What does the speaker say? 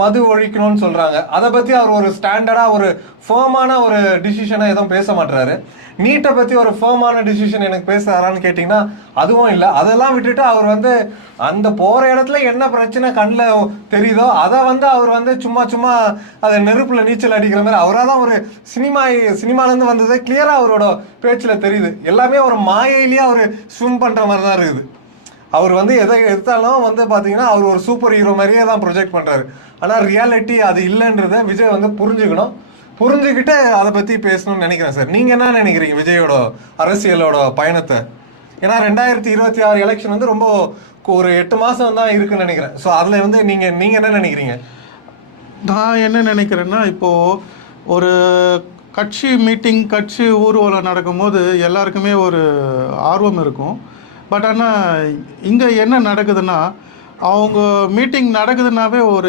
மது ஒழிக்கணும்னு சொல்றாங்க. அதை பத்தி அவர் ஒரு ஸ்டாண்டர்டா ஒரு ஃபேமான ஒரு டிசிஷனை எதுவும் பேச மாட்டாரு. நீட்டை பத்தி ஒரு ஃபேமான டிசிஷன் எனக்கு பேசுறாரான்னு கேட்டீங்கன்னா அதுவும் இல்லை. அதெல்லாம் விட்டுட்டு அவர் வந்து அந்த போற இடத்துல என்ன பிரச்சனை கண்ணில் தெரியுதோ அதை வந்து அவர் வந்து சும்மா சும்மா அதை நெருப்புல நீச்சல் அடிக்கிற மாதிரி அவராக தான் ஒரு சினிமாலேருந்து வந்தது கிளியரா அவரோட பேச்சுல தெரியுது. எல்லாமே ஒரு மாயையிலேயே அவர் ஸ்விம் பண்ற மாதிரி தான் இருக்குது. அவர் வந்து எதை எடுத்தாலும் வந்து பார்த்தீங்கன்னா அவர் ஒரு சூப்பர் ஹீரோ மாதிரியே தான் ப்ரொஜெக்ட் பண்ணுறாரு. ஆனால் ரியாலிட்டி அது இல்லைன்றதை விஜய் வந்து புரிஞ்சுக்கணும். புரிஞ்சுக்கிட்டு அதை பற்றி பேசணும்னு நினைக்கிறேன் சார். நீங்கள் என்ன நினைக்கிறீங்க விஜயோட அரசியலோட பயணத்தை? ஏன்னா 2026 எலெக்ஷன் வந்து ரொம்ப ஒரு 8 மாதம் தான் இருக்குன்னு நினைக்கிறேன். ஸோ அதில் வந்து நீங்கள் என்ன நினைக்கிறீங்க? நான் என்ன நினைக்கிறேன்னா, இப்போது ஒரு கட்சி மீட்டிங், கட்சி ஊர்வலம் நடக்கும்போது எல்லாருக்குமே ஒரு ஆர்வம் இருக்கும். பட் ஆனால் இங்கே என்ன நடக்குதுன்னா, அவங்க மீட்டிங் நடக்குதுன்னாவே ஒரு